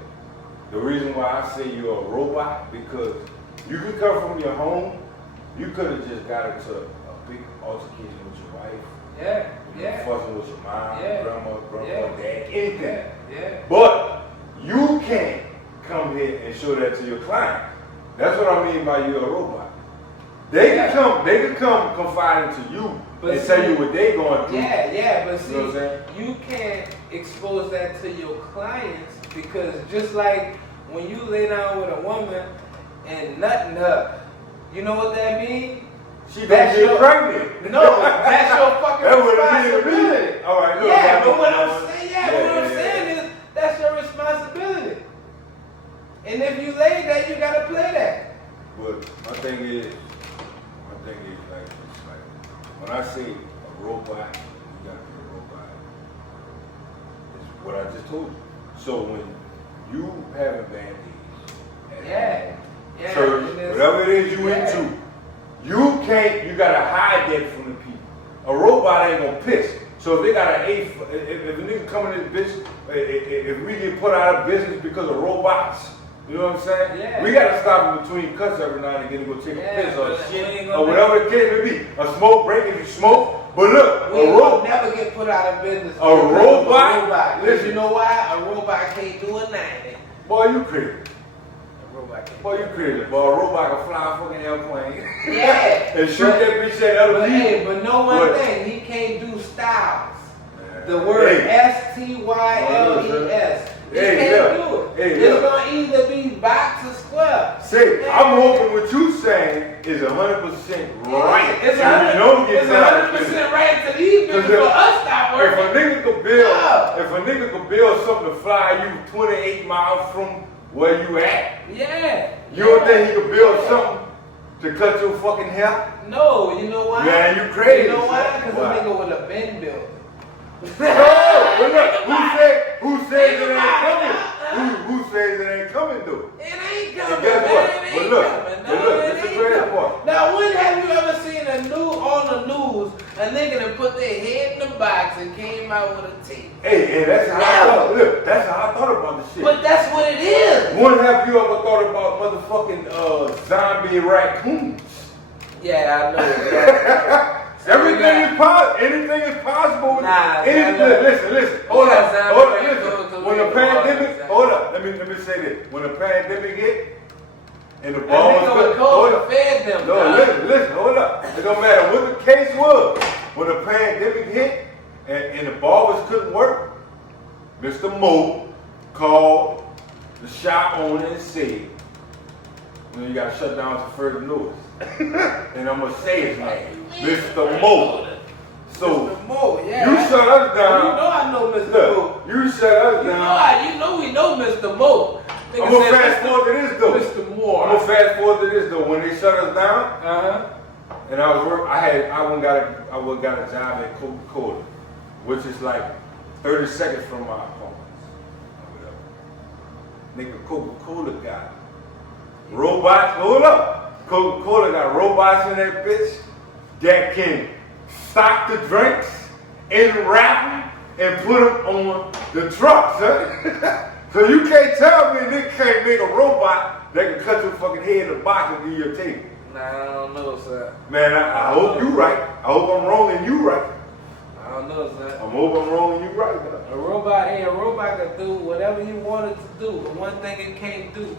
the reason why I say you're a robot, because you could come from your home, you could have just got into a big altercation with your wife. Yeah. Fussing with your mom, grandma, dad, anything. Yeah. But you can't come here and show that to your client. That's what I mean by you're a robot. They can come confide into you and tell you what they going through. Yeah, but see, you know what I'm saying? You can't expose that to your clients, because just like when you lay down with a woman and nutting her, you know what that means? She gonna get pregnant. No, that's your fucking responsibility. All right, look. Yeah, but what I'm saying is that's your responsibility. And if you lay that, you gotta play that. But my thing is like when I say a robot, you gotta be a robot. It's what I just told you. So when you having bad days, church, whatever it is you into, you gotta hide that from the people. A robot ain't gonna piss. So if they got if a nigga come in this bitch, if we get put out of business because of robots, you know what I'm saying? Yeah. We gotta stop in between cuts every now and again to go take a piss or shit, or be. whatever the case may be. A smoke break if you smoke. But look, we will never get put out of business. A robot? Listen, you know why? A robot can't do a 90. Boy, you crazy. Boy, you crazy. Boy, a robot can fly a fucking airplane. Yeah. And shoot that bitch at other people. But know one thing, he can't do styles. The word STYLES. He can't do it. It's gonna either be box or square. See, I'm hoping what you saying is 100% right. It's 100% right to these people for us not working. If a nigga could build something to fly you 28 miles from where you at, you don't think he could build something to cut your fucking hair? No, you know why? Man, you crazy. You know why? Because a nigga would have been built. But look, who says it ain't coming? Who says it ain't coming though? It ain't coming. And guess what? But look, this is the crazy part. Now, when have you ever seen on the news a nigga and put their head in the box and came out with a teeth. Hey, that's how I thought. Look, that's how I thought about the shit. But that's what it is. When have you ever thought about motherfucking zombie raccoons? Yeah, I know. Yeah. Everything is possible. Anything is possible. Nah, listen. Hold up. Listen. When the pandemic, hold up. Let me say this. When the pandemic hit, and the barbers fed them. No, listen. Hold up. It don't matter what the case was. When the pandemic hit, and the barbers couldn't work, Mr. Mo called the shop owner and said, you gotta shut down for further notice. And I'm gonna say his name, Mr. Mo. So Mr. Mo, yeah. You shut us down. You know I know Mr. Mo. You shut us down. You know we know Mr. Mo. I'm gonna fast forward to this though. Mr. Moore. I'm gonna fast forward to this though. When they shut us down, and I was working, I went got a job at Coca-Cola, which is like 30 seconds from my apartment. Nigga, Coca-Cola got robots. Hold up. Coca-Cola got robots in that bitch that can stock the drinks and wrap them and put them on the trucks, huh? So you can't tell me nigga can't make a robot that can cut your fucking head in the box and give you a table. Nah, I don't know, sir. Man, I hope you right. I hope I'm wrong and you right. I don't know, sir. I hope I'm wrong and you right. A robot can do whatever you want it to do. The one thing it can't do,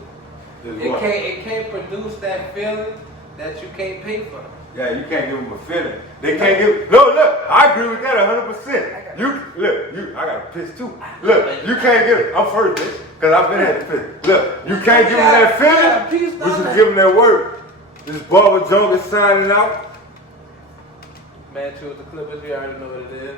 it can't produce that feeling that you can't pay for. Yeah, you can't give them a feeling. They can't give. No, look, I agree with that 100%. I got a piss too. Look, you can't give it. I'm first, bitch, because I've been at the piss. Look, you can't give them that feeling. We should give them that word. This Barber Junk is signing out. MANCHUWITHTHECLIPPERS, you already know what it is.